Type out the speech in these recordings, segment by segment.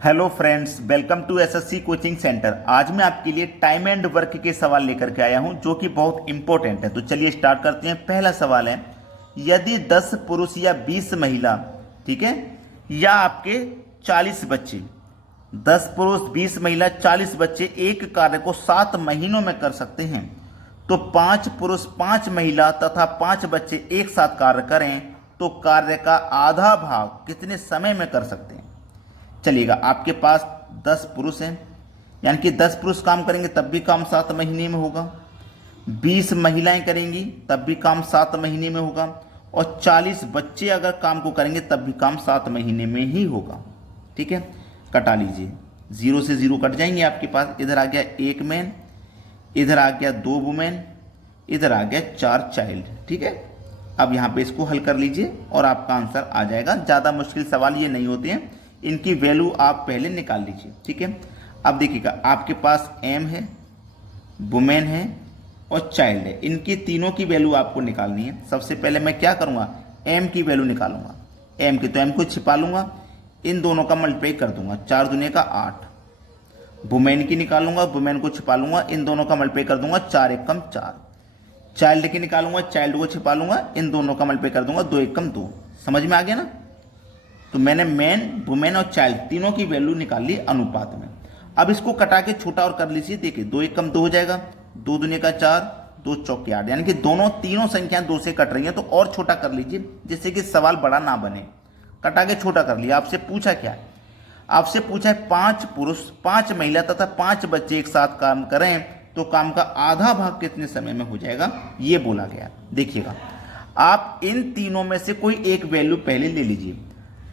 Hello friends, welcome to SSC coaching centre. आज मैं आपके लिए टाइम एंड वर्क के सवाल लेकर के आया हूं जो कि बहुत इंपॉर्टेंट है। तो चलिए स्टार्ट करते हैं। पहला सवाल है, यदि 10 पुरुष या 20 महिला, ठीक है, या आपके 40 बच्चे, 10 पुरुष 20 महिला 40 बच्चे एक कार्य को 7 महीनों में कर सकते हैं, तो 5 पुरुष 5 महिला तथा 5 बच्चे एक साथ कार्य करें तो कार्य का आधा भाग कितने समय में कर सकते हैं। चलिएगा, आपके पास 10 पुरुष हैं, यानी कि 10 पुरुष काम करेंगे तब भी काम 7 महीने में होगा, 20 महिलाएं करेंगी तब भी काम 7 महीने में होगा, और 40 बच्चे अगर काम को करेंगे तब भी काम 7 महीने में ही होगा। ठीक है, कटा लीजिए, 0 से 0 कट जाएंगे आपके पास। इधर आ गया 1 मैन, इधर आ गया 2 वुमेन, इधर आ गया 4 चाइल्ड। ठीक है, अब यहाँ पे इसको हल कर लीजिए और आपका आंसर आ जाएगा। ज़्यादा मुश्किल सवाल ये नहीं होते हैं, इनकी वैल्यू आप पहले निकाल लीजिए। ठीक है, अब देखिएगा, आपके पास एम है, वुमेन है और चाइल्ड है। इनकी तीनों की वैल्यू आपको निकालनी है। सबसे पहले मैं क्या करूँगा, एम की वैल्यू निकालूंगा। एम की तो एम को छिपा लूंगा, इन दोनों का मल्टीप्लाई कर दूंगा, 4 दूने का 8। वुमेन की निकालूंगा, वुमेन को छिपा लूंगा, इन दोनों का मल्टीप्लाई कर दूंगा, 4 एकम 4। चाइल्ड की निकालूंगा, चाइल्ड को छिपा लूंगा, इन दोनों का मल्टीप्लाई कर दूंगा, 2 एकम 2। समझ में आ गया ना। तो मैंने मैन, वुमेन और चाइल्ड तीनों की वैल्यू निकाल ली अनुपात में। अब इसको कटा के छोटा और कर लीजिए। देखिए, 2 एकम 2 हो जाएगा, 2 दूने का 4, 2 चौके 8, यानी कि तीनों संख्याएं 2 से कट रही हैं। तो और छोटा कर लीजिए जिससे कि सवाल बड़ा ना बने। कटा के छोटा कर लिया। आपसे पूछा क्या है, आपसे पूछा है 5 पुरुष 5 महिला तथा 5 बच्चे एक साथ काम करें तो काम का आधा भाग कितने समय में हो जाएगा, ये बोला गया। देखिएगा, आप इन तीनों में से कोई एक वैल्यू पहले ले लीजिए।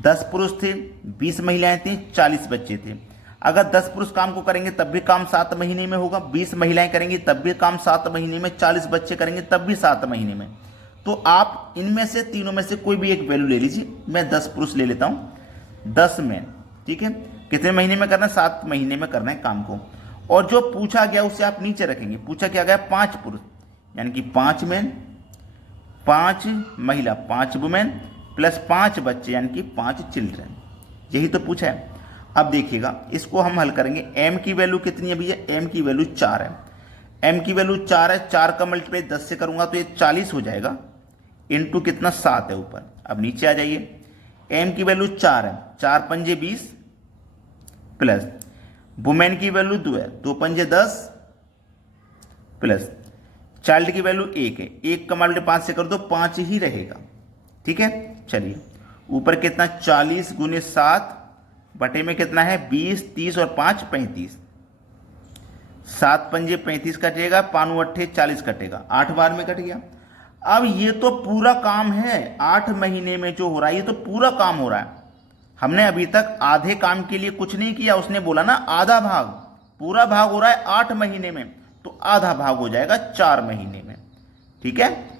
10 पुरुष थे, 20 महिलाएं थी, 40 बच्चे थे। अगर 10 पुरुष काम को करेंगे तब भी काम 7 महीने में होगा, 20 महिलाएं करेंगी तब भी काम 7 महीने में, 40 बच्चे करेंगे तब भी 7 महीने में। तो आप इनमें से तीनों में से कोई भी एक वैल्यू ले लीजिए। मैं 10 पुरुष ले लेता हूं, 10 में। ठीक है, कितने महीने में करना है, 7 महीने में करना है काम को। और जो पूछा गया उसे आप नीचे रखेंगे। पूछा क्या गया, 5 पुरुष, यानी कि 5 मैन, 5 महिला, 5 वुमेन प्लस 5 बच्चे, यानी कि 5 चिल्ड्रन। यही तो पूछा है। अब देखिएगा, इसको हम हल करेंगे। एम की वैल्यू कितनी है भैया, एम की वैल्यू 4 है। एम की वैल्यू 4 है, 4 का मल्टीप्लाई 10 से करूंगा तो ये 40 हो जाएगा, इंटू कितना 7 है ऊपर। अब नीचे आ जाइए, एम की वैल्यू 4 है, 4 पंजे 20 प्लस वुमेन की वैल्यू 2 है, 2 पंजे 10 प्लस चाइल्ड की वैल्यू 1 है, 1 का मल्टीप्लाई 5 से कर दो, 5 ही रहेगा। ठीक है, चलिए ऊपर कितना, 40 गुने 7 बटे में कितना है 20, 30 और 5 35, 7 पंजे 35 कटेगा, 5 अट्ठे 40 कटेगा, 8 बार में कट गया। अब ये तो पूरा काम है, 8 महीने में जो हो रहा है ये तो पूरा काम हो रहा है। हमने अभी तक आधे काम के लिए कुछ नहीं किया, उसने बोला ना आधा भाग, पूरा भाग हो रहा है 8 महीने में, तो आधा भाग हो जाएगा 4 महीने में। ठीक है,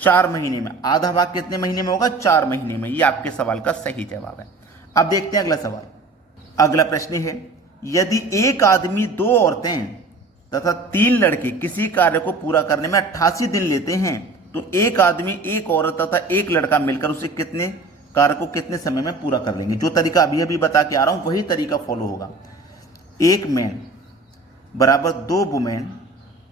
4 महीने में। आधा भाग कितने महीने में होगा, 4 महीने में। ये आपके सवाल का सही जवाब है। अब देखते हैं अगला सवाल। अगला प्रश्न है, यदि एक आदमी, 2 औरतें तथा 3 लड़के किसी कार्य को पूरा करने में 88 दिन लेते हैं तो एक आदमी, एक औरत तथा एक लड़का मिलकर उसे कितने कार्य को कितने समय में पूरा कर लेंगे। जो तरीका अभी अभी बता के आ रहा हूं वही तरीका फॉलो होगा। 1 मैन बराबर 2 वुमेन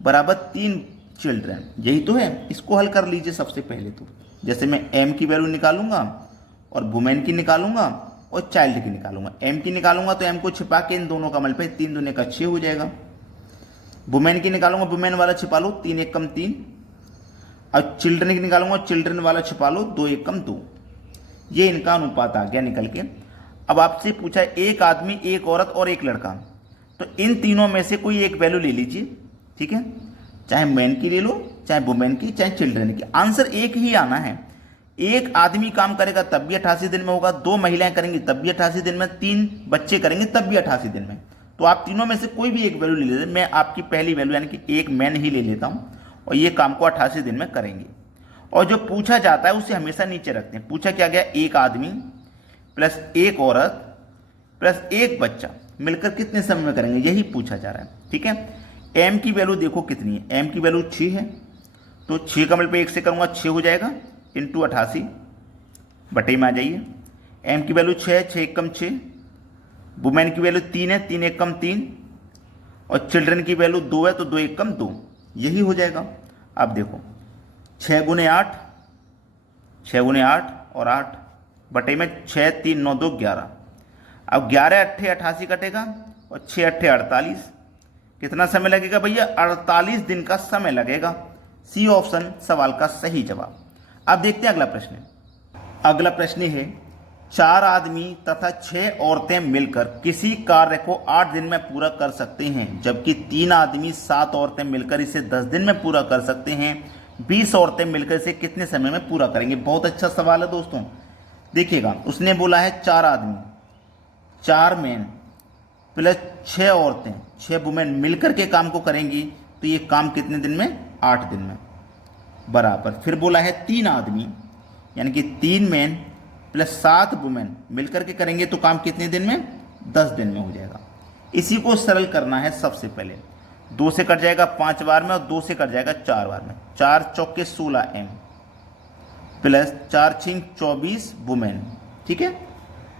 बराबर 3 चिल्ड्रन, यही तो है। इसको हल कर लीजिए सबसे पहले। तो जैसे मैं एम की वैल्यू निकालूंगा और वुमेन की निकालूंगा और चाइल्ड की निकालूंगा। एम की निकालूंगा तो एम को छिपा के इन दोनों का मल्टीप्लाई, 3 दूने का 6 हो जाएगा। वुमेन की निकालूंगा, वुमेन वाला छिपा लो, 3 एकम 3। अब चिल्ड्रन की निकालूंगा, चिल्ड्रन वाला छिपा लो, 2 एकम 2। ये इनका अनुपात आ गया निकल के। अब आपसे पूछा है एक आदमी, एक औरत और एक लड़का, तो इन तीनों में से कोई एक वैल्यू ले लीजिए। ठीक है, चाहे मैन की ले लो, चाहे वुमेन की, चाहे चिल्ड्रन की, आंसर एक ही आना है। एक आदमी काम करेगा तब भी 88 दिन में होगा, 2 महिलाएं करेंगी तब भी 88 दिन में, 3 बच्चे करेंगे तब भी 88 दिन में। तो आप तीनों में से कोई भी एक वैल्यू ले लीजिए। मैं आपकी पहली वैल्यू यानी कि एक मैन ही ले लेता हूं और ये काम को 88 दिन में करेंगे। और जो पूछा जाता है उसे हमेशा नीचे रखते हैं। पूछा क्या गया, एक आदमी प्लस एक औरत प्लस एक बच्चा मिलकर कितने समय में करेंगे, यही पूछा जा रहा है। ठीक है, एम की वैल्यू देखो कितनी है, एम की वैल्यू 6 है, तो 6 का मल्टीप्लाई 1 से करूंगा, 6 हो जाएगा, इंटू 88 बटे में आ जाइए। एम की वैल्यू 6 है, 6 एकम 6 वुमेन की वैल्यू 3 है, 3 एक कम 3, और चिल्ड्रन की वैल्यू 2 है, तो 2 एक कम 2, यही हो जाएगा। अब देखो 6 गुने 8, 6 गुने 8 और 8 बटे में 6 3 9 2 11। अब 11 अट्ठे 88 कटेगा और 6 अट्ठे 48। कितना समय लगेगा भैया? 48 दिन का समय लगेगा। सी ऑप्शन सवाल का सही जवाब। अब देखते हैं अगला प्रश्न। अगला प्रश्न है 4 आदमी तथा 6 औरतें मिलकर किसी कार्य को 8 दिन में पूरा कर सकते हैं, जबकि 3 आदमी 7 औरतें मिलकर इसे 10 दिन में पूरा कर सकते हैं। 20 औरतें मिलकर इसे कितने समय में पूरा करेंगे? बहुत अच्छा सवाल है दोस्तों। देखिएगा, उसने बोला है 4 आदमी, 4 मैन प्लस 6 औरतें, 6 वुमेन मिलकर के काम को करेंगी, तो ये काम कितने दिन में? 8 दिन में। बराबर फिर बोला है 3 आदमी यानी कि 3 मैन प्लस 7 वुमेन मिलकर के करेंगे, तो काम कितने दिन में? 10 दिन में हो जाएगा। इसी को सरल करना है। सबसे पहले 2 से कट जाएगा 5 बार में और 2 से कट जाएगा 4 बार में। 4 चौके 16 एम प्लस 4 छिंग 24 वुमेन, ठीक है,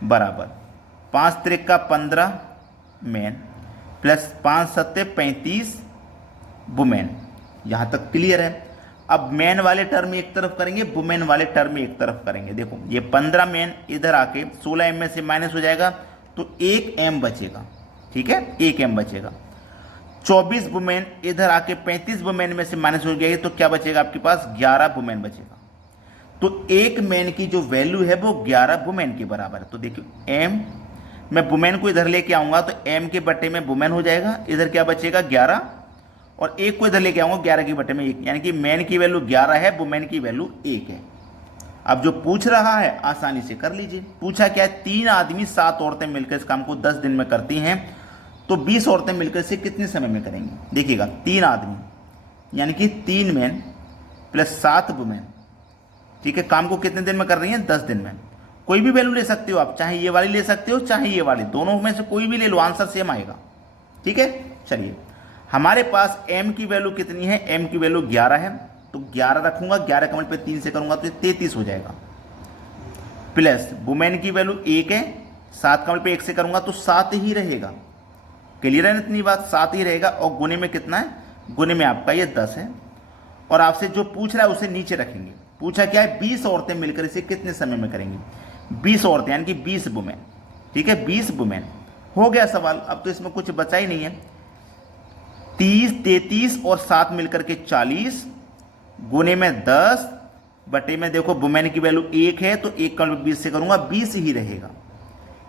बराबर 5 त्रिका 15 मैन प्लस 5 सत्ते 35 वुमेन। यहाँ तक क्लियर है। अब मैन वाले टर्म एक तरफ करेंगे, वुमेन वाले टर्म एक तरफ करेंगे। देखो ये 15 मैन इधर आके 16 एम में से माइनस हो जाएगा, तो 1 एम बचेगा, ठीक है, 1 एम बचेगा। 24 वुमेन इधर आके 35 वुमेन में से माइनस हो गई, तो क्या बचेगा आपके पास? 11 वुमेन बचेगा। तो एक मैन की जो वैल्यू है वो 11 वुमेन के बराबर है। तो देखिए एम, मैं वुमेन को इधर लेके आऊंगा तो एम के बटे में वुमेन हो जाएगा, इधर क्या बचेगा? 11, और 1 को इधर लेके आऊंगा 11 के बटे में 1, यानी कि मैन की वैल्यू 11 है, वुमेन की वैल्यू 1 है। अब जो पूछ रहा है आसानी से कर लीजिए। पूछा क्या है? 3 आदमी 7 औरतें मिलकर इस काम को 10 दिन में करती हैं, तो 20 औरतें मिलकर इसे कितने समय में करेंगी? देखिएगा 3 आदमी यानी कि 3 मैन प्लस 7 वुमेन, ठीक है, काम को कितने दिन में कर रही हैं? 10 दिन में। कोई भी वैल्यू ले सकते हो आप, चाहे ये वाली ले सकते हो चाहे ये वाली, दोनों में से कोई भी ले लो, आंसर सेम आएगा, ठीक है। चलिए हमारे पास m की वैल्यू कितनी है? m की वैल्यू 11 है, तो 11 रखूंगा, 11 कमल पे 3 से करूंगा तो 33 हो जाएगा। प्लस वुमेन की वैल्यू 1 है, 7 कमल पे 1 से करूंगा तो 7 ही रहेगा। क्लियर है इतनी बात? 7 ही रहेगा। और गुने में कितना है? गुने में आपका ये 10 है। और आपसे जो पूछ रहा है उसे नीचे रखेंगे। पूछा क्या है? 20 औरतें मिलकर इसे कितने समय में करेंगी? 20 औरतें यानी कि 20 वुमेन, ठीक है, 20 वुमेन। हो गया सवाल। अब तो इसमें कुछ बचा ही नहीं है। 30, 33 और 7 मिलकर के 40, गुने में 10 बटे में देखो वुमेन की वैल्यू 1 है, तो 1 का 20 से करूंगा 20 ही रहेगा।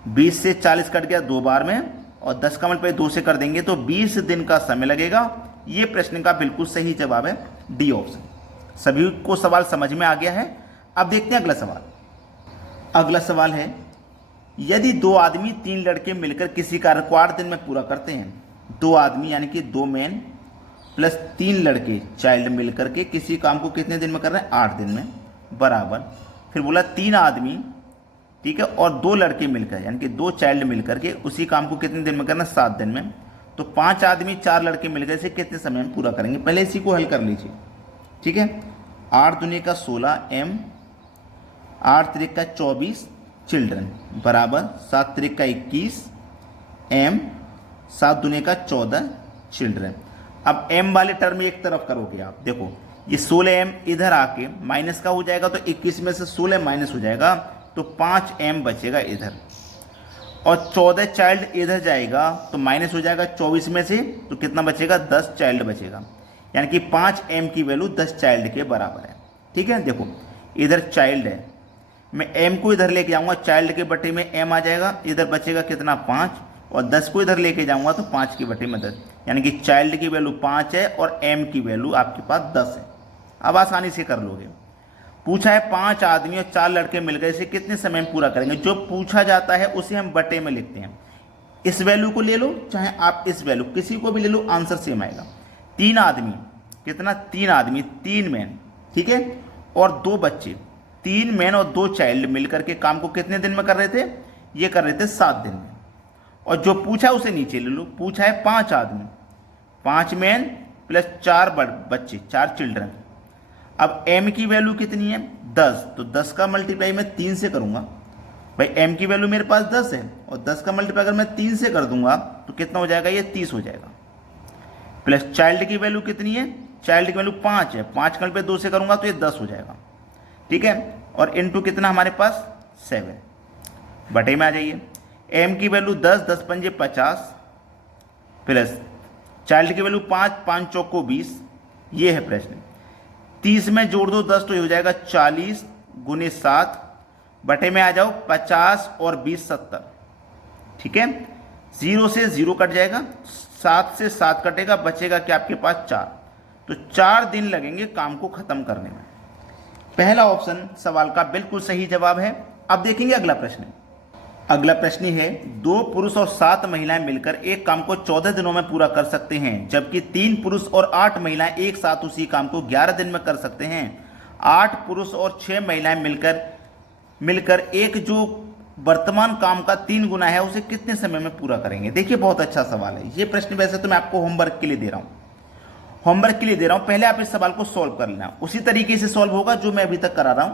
20 से 40 कट गया 2 बार में, और 10 का पे 2 से कर देंगे तो 20 दिन का समय लगेगा। ये प्रश्न का बिल्कुल सही जवाब है, डी ऑप्शन। सभी को सवाल समझ में आ गया है। अब देखते हैं अगला सवाल। अगला सवाल है यदि 2 आदमी 3 लड़के मिलकर किसी कार्य को 8 दिन में पूरा करते हैं। 2 आदमी यानी कि 2 मैन प्लस 3 लड़के चाइल्ड मिलकर के किसी काम को कितने दिन में कर रहे हैं? 8 दिन में। बराबर फिर बोला 3 आदमी, ठीक है, और 2 लड़के मिलकर यानी कि 2 चाइल्ड मिलकर के उसी काम को कितने दिन में करना? 7 दिन में। तो 5 आदमी 4 लड़के मिलकर इसे कितने समय में पूरा करेंगे? पहले इसी को हल कर लीजिए, ठीक है। 8 दूनी का 16 एम, 8 त्रिक का 24 चिल्ड्रन, बराबर 7 त्रिक का 21 एम, 7 दूनी का 14 चिल्ड्रन। अब m वाले टर्म एक तरफ करोगे आप, देखो ये 16m इधर आके माइनस का हो जाएगा, तो 21 में से 16 माइनस हो जाएगा, तो 5m बचेगा इधर, और 14 चाइल्ड इधर जाएगा तो माइनस हो जाएगा 24 में से, तो कितना बचेगा? 10 चाइल्ड बचेगा, यानी कि 5m की वैल्यू 10 चाइल्ड के बराबर है। ठीक है, देखो इधर चाइल्ड है, मैं m को इधर लेके जाऊंगा, चाइल्ड के बटे में m आ जाएगा, इधर बचेगा कितना? 5, और 10 को इधर लेके जाऊंगा तो 5 के बटे में 10, यानी कि चाइल्ड की वैल्यू 5 है और m की वैल्यू आपके पास 10 है। अब आसानी से कर लोगे। पूछा है 5 आदमी और 4 लड़के मिलकर इसे कितने समय में पूरा करेंगे। जो पूछा जाता है उसे हम बटे में लिखते हैं। इस वैल्यू को ले लो, चाहे आप इस वैल्यू किसी को भी ले लो, आंसर सेम आएगा। 3 आदमी, कितना? 3 आदमी, 3 मैन, ठीक है, और 2 बच्चे, 3 मैन और 2 चाइल्ड मिलकर के काम को कितने दिन में कर रहे थे? ये कर रहे थे 7 दिन में। और जो पूछा उसे नीचे ले लो। पूछा है 5 आदमी, 5 मैन प्लस 4 बच्चे, 4 चिल्ड्रन। अब m की वैल्यू कितनी है? 10, तो 10 का मल्टीप्लाई मैं 3 से करूंगा भाई m की वैल्यू मेरे पास 10 है और 10 का मल्टीप्लाई अगर मैं 3 से कर दूंगा तो कितना हो जाएगा, ये 30 हो जाएगा। प्लस चाइल्ड की वैल्यू कितनी है, चाइल्ड की वैल्यू 5 है, 5 का मल्टीप्लाई 2 से करूंगा तो ये 10 हो जाएगा, ठीक है। और इनटू कितना हमारे पास 7, बटे में आ जाइए। m की वैल्यू 10, 10 पंजे 50, प्लस चाइल्ड की वैल्यू 5, 5 चौको 20, ये है प्रश्न। 30 में जोड़ दो 10 तो ये हो जाएगा 40 गुने 7, बटे में आ जाओ 50 और 20 70, ठीक है। 0 से 0 कट जाएगा, 7 से 7 कटेगा, बचेगा क्या आपके पास 4। तो 4 दिन लगेंगे काम को खत्म करने में। पहला ऑप्शन सवाल का बिल्कुल सही जवाब है। अब देखेंगे अगला प्रश्न। अगला प्रश्न है 2 पुरुष और 7 महिलाएं मिलकर एक काम को 14 दिनों में पूरा कर सकते हैं, जबकि 3 पुरुष और 8 महिलाएं एक साथ उसी काम को 11 दिन में कर सकते हैं। 8 पुरुष और 6 महिलाएं मिलकर एक जो वर्तमान काम का 3 गुना है उसे कितने समय में पूरा करेंगे। देखिए बहुत अच्छा सवाल है ये प्रश्न। वैसे तो मैं आपको होमवर्क के लिए दे रहा हूं, पहले आप इस सवाल को सॉल्व कर लेना। उसी तरीके से सॉल्व होगा जो मैं अभी तक करा रहा हूं,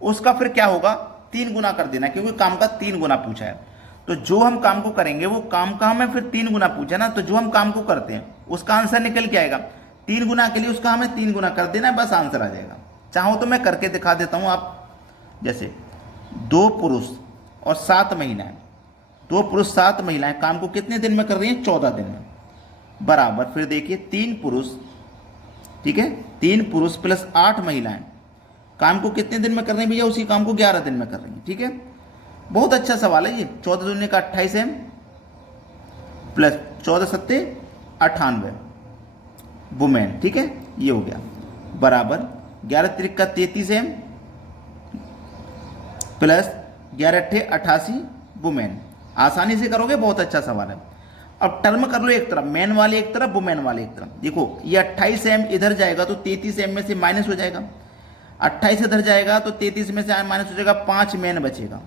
उसका फिर क्या होगा 3 गुना कर देना, क्योंकि काम का 3 गुना पूछा है। तो जो हम काम को करेंगे वो काम का हमें फिर 3 गुना पूछा ना, तो जो हम काम को करते हैं उसका आंसर निकल के आएगा। 3 गुना के लिए उसका हमें 3 गुना कर देना है, बस आंसर आ जाएगा। चाहो तो मैं करके दिखा देता हूं। आप जैसे 2 पुरुष और 7 महिलाएं, 2 पुरुष 7 महिलाएं काम को कितने दिन में कर रही हैं, 14 दिन में, बराबर। फिर देखिए 3 पुरुष, ठीक है, 3 पुरुष प्लस 8 महिलाएं काम को कितने दिन में कर रही हैं भैया, उसी काम को 11 दिन में कर रही हैं, ठीक है। बहुत अच्छा सवाल है ये। 14 दूनी का 28 है, प्लस 14 सत्ते 98 वुमेन, ठीक है, ये हो गया, बराबर 11 त्रिक का 33 है, प्लस 11 अट्ठे 88 वुमेन। आसानी से करोगे, बहुत अच्छा सवाल है। अब टर्म कर लो एक तरफ, मैन वाले एक तरफ, वुमेन वाले एक तरफ। देखो ये 28 एम इधर जाएगा तो 33 एम में से माइनस हो जाएगा, 28 इधर जाएगा तो 33 में से माइनस हो जाएगा, 5 मैन बचेगा।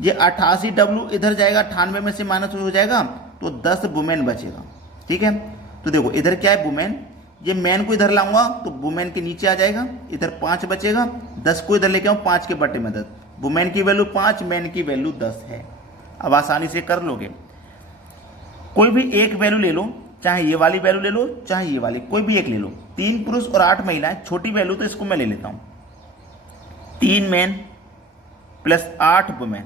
ये 88 डब्ल्यू इधर जाएगा, 98 में से माइनस हो जाएगा तो 10 वुमेन बचेगा, ठीक है। तो देखो इधर क्या है वुमेन, ये मैन को इधर लाऊंगा तो वुमेन के नीचे आ जाएगा, इधर 5 बचेगा, 10 को इधर लेके आऊँ, 5 के बटे में 10, वुमेन की वैल्यू 5, मैन की वैल्यू 10 है। अब आसानी से कर लोगे। कोई भी एक वैल्यू ले लो, चाहे ये वाली वैल्यू ले लो चाहे ये वाली, कोई भी एक ले लो। 3 पुरुष और 8 महिलाएं, छोटी वैल्यू तो इसको मैं ले लेता हूं। 3 मैन प्लस 8 वुमेन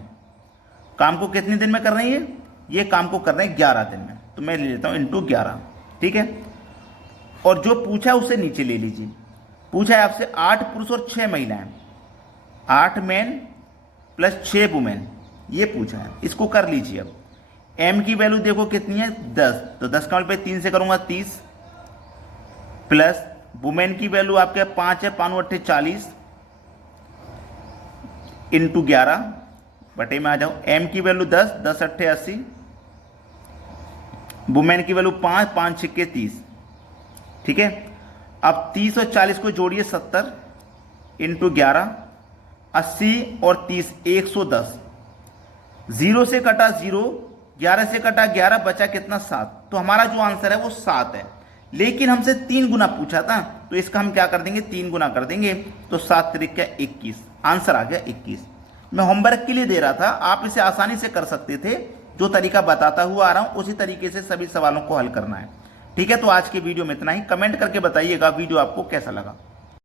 काम को कितने दिन में कर रही है, ये काम को कर रहे हैं 11 दिन में, तो मैं ले लेता हूं इंटू 11, ठीक है। और जो पूछा है उससे नीचे ले लीजिए। पूछा है आपसे 8 पुरुष और 6 महिलाएं, 8 मैन प्लस 6 वुमेन, ये पूछा है, इसको कर लीजिए। अब m की वैल्यू देखो कितनी है 10, तो 10 का मल्टीप्लाई 3 से करूंगा 30, प्लस वुमेन की वैल्यू आपके 5 है, 5 अट्ठे 40 इंटू 11, बटे में आ जाओ। m की वैल्यू 10, 10 अट्ठे 80, वुमेन की वैल्यू 5, 5 छिक्के 30, ठीक है। अब 30 और 40 को जोड़िए 70 इंटू 11, 80 और 30 110, 0 से कटा 0, 11 से कटा 11, बचा कितना 7। तो हमारा जो आंसर है वो 7 है, लेकिन हमसे 3 गुना पूछा था, तो इसका हम क्या कर देंगे 3 गुना कर देंगे, तो 7 त्रिक का 21, आंसर आ गया 21। मैं होमवर्क के लिए दे रहा था, आप इसे आसानी से कर सकते थे। जो तरीका बताता हुआ आ रहा हूं उसी तरीके से सभी सवालों को हल करना है, ठीक है। तो आज के वीडियो में इतना ही। कमेंट करके बताइएगा वीडियो आपको कैसा लगा।